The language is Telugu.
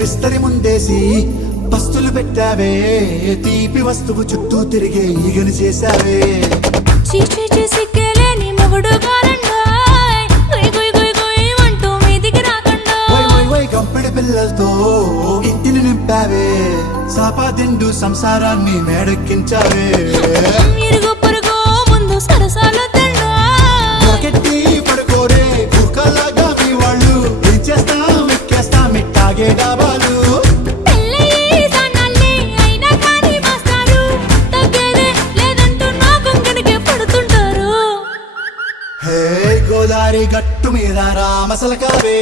విస్తరి ముందేసి పస్తులు పెట్టావే, తీపి వస్తువు చుట్టూ తిరిగే ఈగని చేశావే. సిగ్గలేని మొగుడు అంటూ మీదికి రాకుండా కంపెడి పిల్లలతో ఇంటిని నింపావే, సాపాదిండు సంసారాన్ని మేడెక్కించావే. ఇరుగు పొరుగు ముందు సరసాలు పడుకోరే కుక్కలాగా మీ వాళ్ళు, ఏం చేస్తాం ఎక్కేస్తాం ఇట్టాగే డాబాలు. గోదారి గట్టు మీద రామసలకావే.